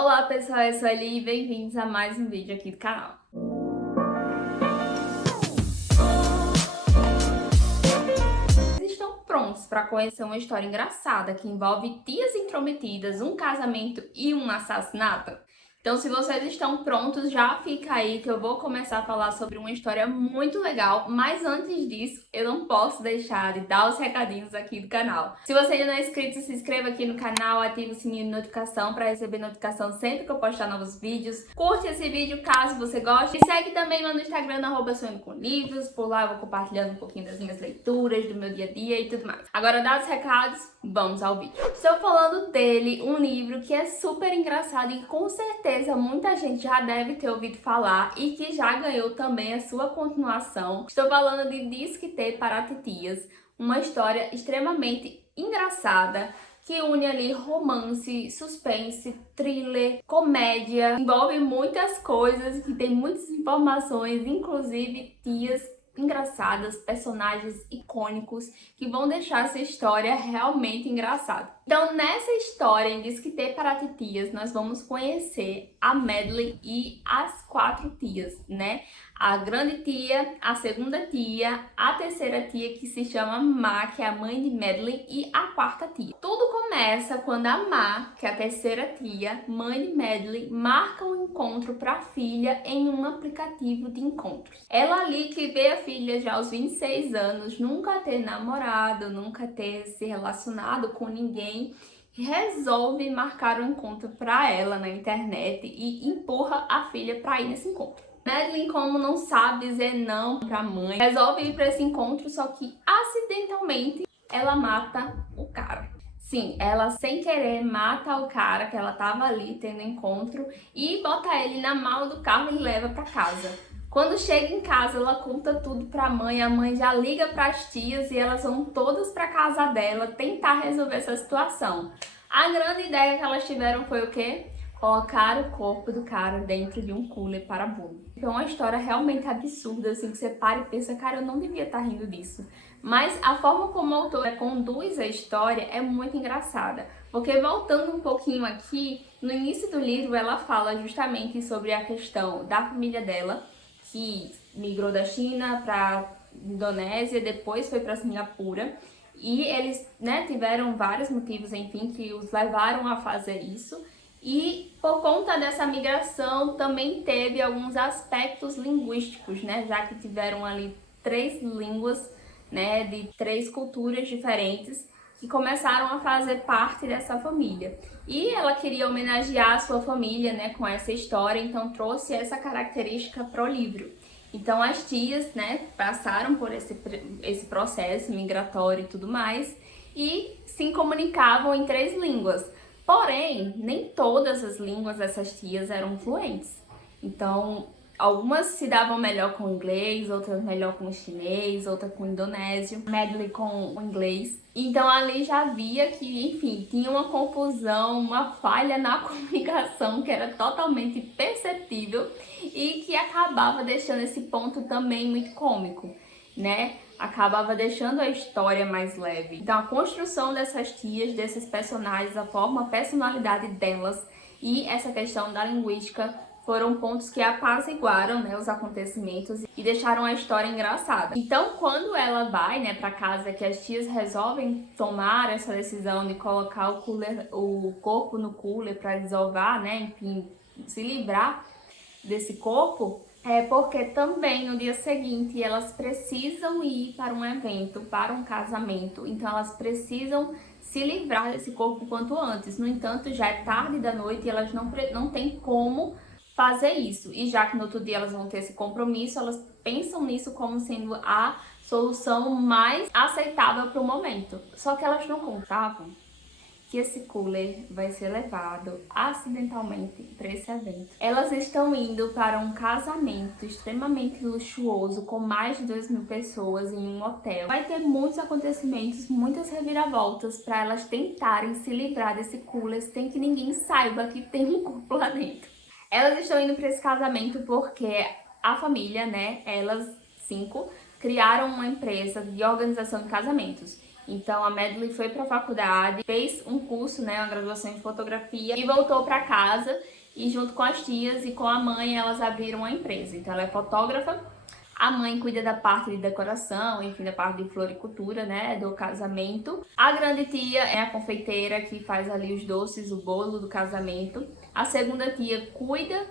Olá pessoal, eu sou a Eli e bem-vindos a mais um vídeo aqui do canal. Vocês estão prontos para conhecer uma história engraçada que envolve tias intrometidas, um casamento e um assassinato? Então, se vocês estão prontos, já fica aí que eu vou começar a falar sobre uma história muito legal, mas antes disso, eu não posso deixar de dar os recadinhos aqui do canal. Se você ainda não é inscrito, se inscreva aqui no canal, ative o sininho de notificação para receber notificação sempre que eu postar novos vídeos. Curte esse vídeo caso você goste e segue também lá no Instagram, @sonhando-com-livros. Por lá eu vou compartilhando um pouquinho das minhas leituras, do meu dia a dia e tudo mais. Agora, dados os recados, vamos ao vídeo. Estou falando dele, um livro que é super engraçado e com certeza muita gente já deve ter ouvido falar e que já ganhou também a sua continuação. Estou falando de Diz que Tê para Titias, uma história extremamente engraçada que une ali romance, suspense, thriller, comédia, envolve muitas coisas, que tem muitas informações, inclusive tias engraçadas, personagens icônicos que vão deixar essa história realmente engraçada. Então, nessa história em Diz que Tê para Titias, nós vamos conhecer a Madeline e as 4 tias, né? A grande tia, a segunda tia, a terceira tia que se chama Ma, que é a mãe de Madeline, e a quarta tia. Tudo começa quando a Ma, que é a terceira tia, mãe de Madeline, marca um encontro para a filha em um aplicativo de encontros. Ela ali que vê a filha já aos 26 anos, nunca ter namorado, nunca ter se relacionado com ninguém, resolve marcar um encontro para ela na internet e empurra a filha para ir nesse encontro. Madeline, como não sabe dizer não para a mãe, resolve ir para esse encontro, só que acidentalmente ela mata o cara. Sim, ela sem querer mata o cara que ela tava ali tendo encontro e bota ele na mala do carro e leva para casa. Quando chega em casa, ela conta tudo pra mãe, a mãe já liga para as tias e elas vão todas para casa dela tentar resolver essa situação. A grande ideia que elas tiveram foi o quê? Colocar o corpo do cara dentro de um cooler para bolo. Então, é uma história realmente absurda, assim, que você para e pensa, cara, eu não devia estar rindo disso. Mas a forma como a autora conduz a história é muito engraçada. Porque voltando um pouquinho aqui, no início do livro ela fala justamente sobre a questão da família dela, que migrou da China para Indonésia, depois foi para Singapura. E eles, né, tiveram vários motivos, enfim, que os levaram a fazer isso. E por conta dessa migração também teve alguns aspectos linguísticos, né? Já que tiveram ali 3 línguas, né, de 3 culturas diferentes que começaram a fazer parte dessa família. E ela queria homenagear a sua família, né, com essa história, então trouxe essa característica para o livro. Então as tias, né, passaram por esse processo migratório e tudo mais e se comunicavam em 3 línguas. Porém, nem todas as línguas dessas tias eram fluentes. Então, algumas se davam melhor com o inglês, outras melhor com o chinês, outra com o indonésio, Madeline com o inglês. Então, ali já via que, enfim, tinha uma confusão, uma falha na comunicação que era totalmente perceptível e que acabava deixando esse ponto também muito cômico, né? Acabava deixando a história mais leve. Então, a construção dessas tias, desses personagens, a forma, a personalidade delas e essa questão da linguística foram pontos que apaziguaram, né, os acontecimentos e deixaram a história engraçada. Então, quando ela vai, né, para casa, que as tias resolvem tomar essa decisão de colocar o corpo no cooler para desovar, né, enfim, se livrar desse corpo, é porque também no dia seguinte elas precisam ir para um evento, para um casamento, então elas precisam se livrar desse corpo quanto antes. No entanto, já é tarde da noite e elas não têm como fazer isso. E já que no outro dia elas vão ter esse compromisso, elas pensam nisso como sendo a solução mais aceitável para o momento. Só que elas não contavam que esse cooler vai ser levado acidentalmente para esse evento. Elas estão indo para um casamento extremamente luxuoso com mais de 2.000 pessoas em um hotel. Vai ter muitos acontecimentos, muitas reviravoltas para elas tentarem se livrar desse cooler sem que ninguém saiba que tem um corpo lá dentro. Elas estão indo para esse casamento porque a família, né, elas 5, criaram uma empresa de organização de casamentos. Então a Madeline foi para a faculdade, fez um curso, né, uma graduação em fotografia e voltou para casa e junto com as tias e com a mãe elas abriram uma empresa. Então ela é fotógrafa, a mãe cuida da parte de decoração, enfim, da parte de floricultura, né, do casamento. A grande tia é a confeiteira que faz ali os doces, o bolo do casamento. A segunda tia cuida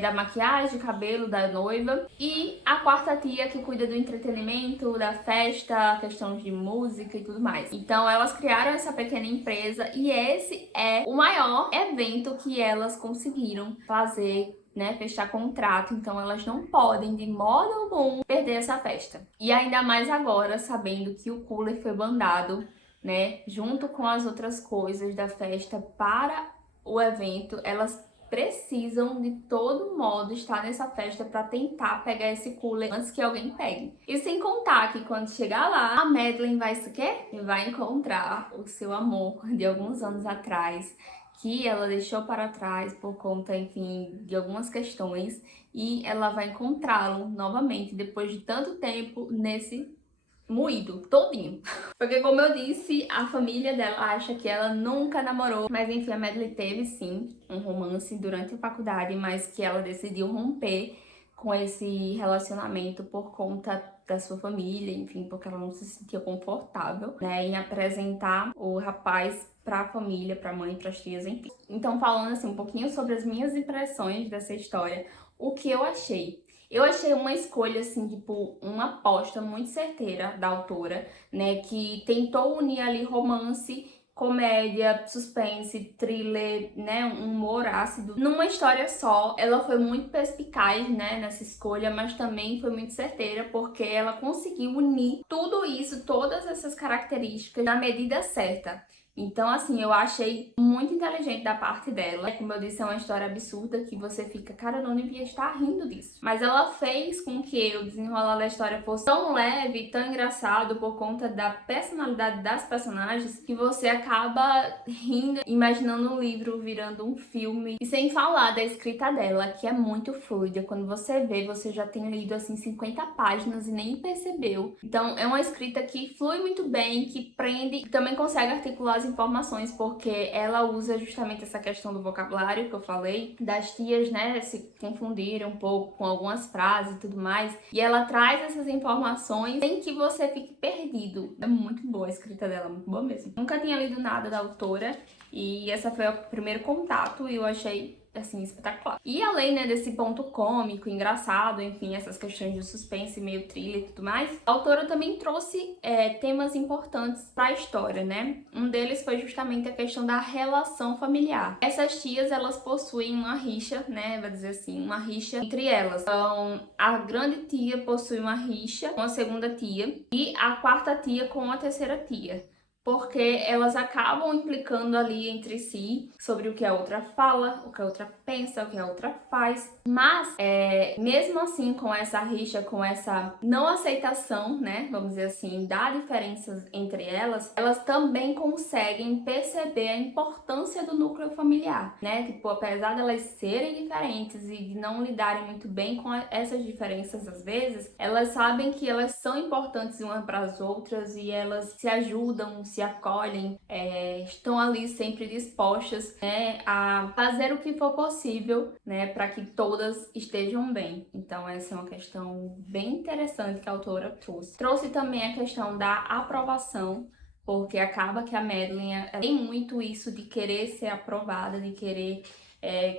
da maquiagem, cabelo da noiva. E a quarta tia que cuida do entretenimento, da festa, questões de música e tudo mais. Então elas criaram essa pequena empresa e esse é o maior evento que elas conseguiram fazer, né, fechar contrato, então elas não podem de modo algum perder essa festa. E ainda mais agora, sabendo que o cooler foi mandado, né, junto com as outras coisas da festa para o evento, elas precisam de todo modo estar nessa festa para tentar pegar esse cooler antes que alguém pegue. E sem contar que quando chegar lá, a Madeline vai o quê? Vai encontrar o seu amor de alguns anos atrás, que ela deixou para trás por conta, enfim, de algumas questões, e ela vai encontrá-lo novamente depois de tanto tempo nesse moído todinho. Porque, como eu disse, a família dela acha que ela nunca namorou, mas enfim, a Madeline teve sim um romance durante a faculdade, mas que ela decidiu romper com esse relacionamento por conta da sua família, enfim, porque ela não se sentia confortável, né, em apresentar o rapaz para a família, para a mãe, para as tias, enfim. Então, falando assim um pouquinho sobre as minhas impressões dessa história, o que eu achei? Eu achei uma escolha, assim, tipo, uma aposta muito certeira da autora, né, que tentou unir ali romance, comédia, suspense, thriller, né, um humor ácido numa história só. Ela foi muito perspicaz, né, nessa escolha, mas também foi muito certeira porque ela conseguiu unir tudo isso, todas essas características na medida certa. Então, assim, eu achei muito inteligente da parte dela. Como eu disse, é uma história absurda que você fica, cara, eu não devia estar rindo disso. Mas ela fez com que o desenrolar da história fosse tão leve, tão engraçado por conta da personalidade das personagens, que você acaba rindo, imaginando um livro virando um filme. E sem falar da escrita dela, que é muito fluida. Quando você vê, você já tem lido assim 50 páginas e nem percebeu. Então, é uma escrita que flui muito bem, que prende e também consegue articular as informações, porque ela usa justamente essa questão do vocabulário que eu falei, das tias, né, se confundirem um pouco com algumas frases e tudo mais, e ela traz essas informações sem que você fique perdido. É muito boa a escrita dela, muito boa mesmo. Nunca tinha lido nada da autora e essa foi o primeiro contato e eu achei assim, espetacular. E além, né, desse ponto cômico, engraçado, enfim, essas questões de suspense, meio thriller e tudo mais, a autora também trouxe temas importantes para a história, né? Um deles foi justamente a questão da relação familiar. Essas tias, elas possuem uma rixa, né, vai dizer assim, uma rixa entre elas. Então, a grande tia possui uma rixa com a segunda tia e a quarta tia com a terceira tia, porque elas acabam implicando ali entre si sobre o que a outra fala, o que a outra pensa, o que a outra faz. Mas, mesmo assim, com essa rixa, com essa não aceitação, né, vamos dizer assim, da diferenças entre elas, elas também conseguem perceber a importância do núcleo familiar, né? Tipo, apesar de elas serem diferentes e de não lidarem muito bem com essas diferenças às vezes, elas sabem que elas são importantes umas para as outras e elas se ajudam, se acolhem, estão ali sempre dispostas, né, a fazer o que for possível, né, para que todas estejam bem. Então essa é uma questão bem interessante que a autora trouxe. Trouxe também a questão da aprovação, porque acaba que a Madeline tem muito isso de querer ser aprovada, de querer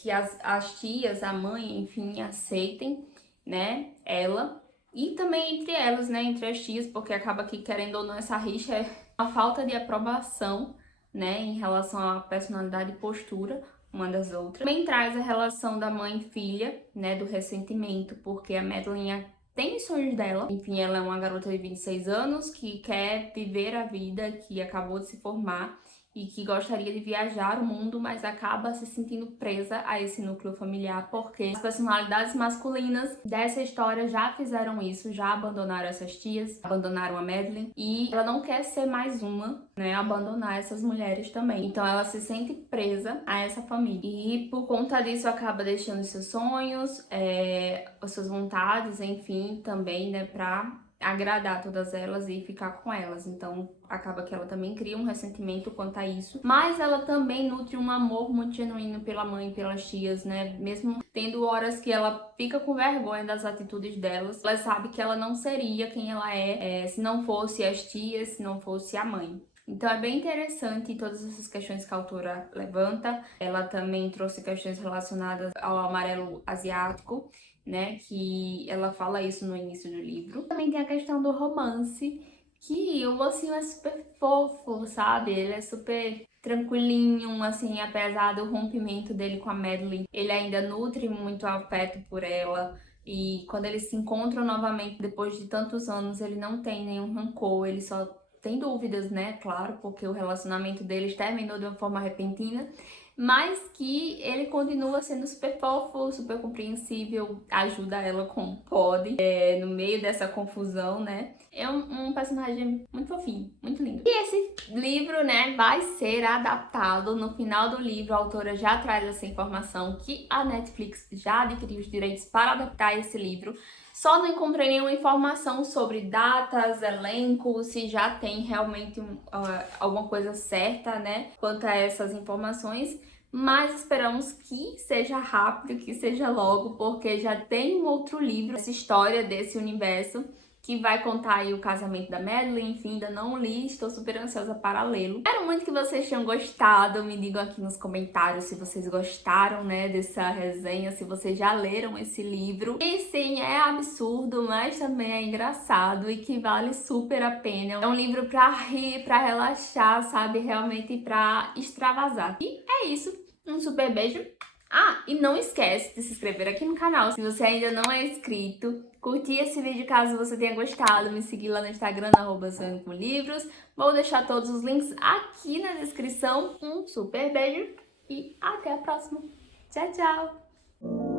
que as tias, a mãe, enfim, aceitem, né, ela. E também entre elas, né, entre as tias, porque acaba que, querendo ou não, essa rixa é a falta de aprovação, né, em relação à personalidade e postura uma das outras. Também traz a relação da mãe e filha, né, do ressentimento, porque a Madeline tem os sonhos dela. Enfim, ela é uma garota de 26 anos que quer viver a vida, que acabou de se formar e que gostaria de viajar o mundo, mas acaba se sentindo presa a esse núcleo familiar, porque as personalidades masculinas dessa história já fizeram isso, já abandonaram essas tias, abandonaram a Madeline, e ela não quer ser mais uma, né, abandonar essas mulheres também. Então ela se sente presa a essa família. E por conta disso acaba deixando seus sonhos, as suas vontades, enfim, também, né, pra agradar todas elas e ficar com elas. Então acaba que ela também cria um ressentimento quanto a isso, mas ela também nutre um amor muito genuíno pela mãe e pelas tias, né? Mesmo tendo horas que ela fica com vergonha das atitudes delas, ela sabe que ela não seria quem ela se não fosse as tias, se não fosse a mãe. Então é bem interessante todas essas questões que a autora levanta. Ela também trouxe questões relacionadas ao amarelo asiático, né? Que ela fala isso no início do livro. Também tem a questão do romance, que o mocinho é super fofo, sabe? Ele é super tranquilinho, assim, apesar do rompimento dele com a Madeline, ele ainda nutre muito afeto por ela. E quando eles se encontram novamente depois de tantos anos, ele não tem nenhum rancor, ele só tem dúvidas, né? Claro, porque o relacionamento deles terminou de uma forma repentina, mas que ele continua sendo super fofo, super compreensível, ajuda ela como pode, no meio dessa confusão, né? É um personagem muito fofinho, muito lindo. E esse livro, né, vai ser adaptado. No final do livro, a autora já traz essa informação que a Netflix já adquiriu os direitos para adaptar esse livro. Só não encontrei nenhuma informação sobre datas, elenco, se já tem realmente alguma coisa certa, né, quanto a essas informações. Mas esperamos que seja rápido, que seja logo, porque já tem um outro livro, essa história desse universo, que vai contar aí o casamento da Madeline. Enfim, ainda não li, estou super ansiosa para lê-lo. Espero muito que vocês tenham gostado, me digam aqui nos comentários se vocês gostaram, né, dessa resenha, se vocês já leram esse livro. E sim, é absurdo, mas também é engraçado e que vale super a pena. É um livro pra rir, pra relaxar, sabe, realmente pra extravasar. E é isso, um super beijo. Ah, e não esquece de se inscrever aqui no canal se você ainda não é inscrito. Curtir esse vídeo caso você tenha gostado. Me seguir lá no Instagram, @sonhocomlivros. Vou deixar todos os links aqui na descrição. Um super beijo e até a próxima. Tchau, tchau!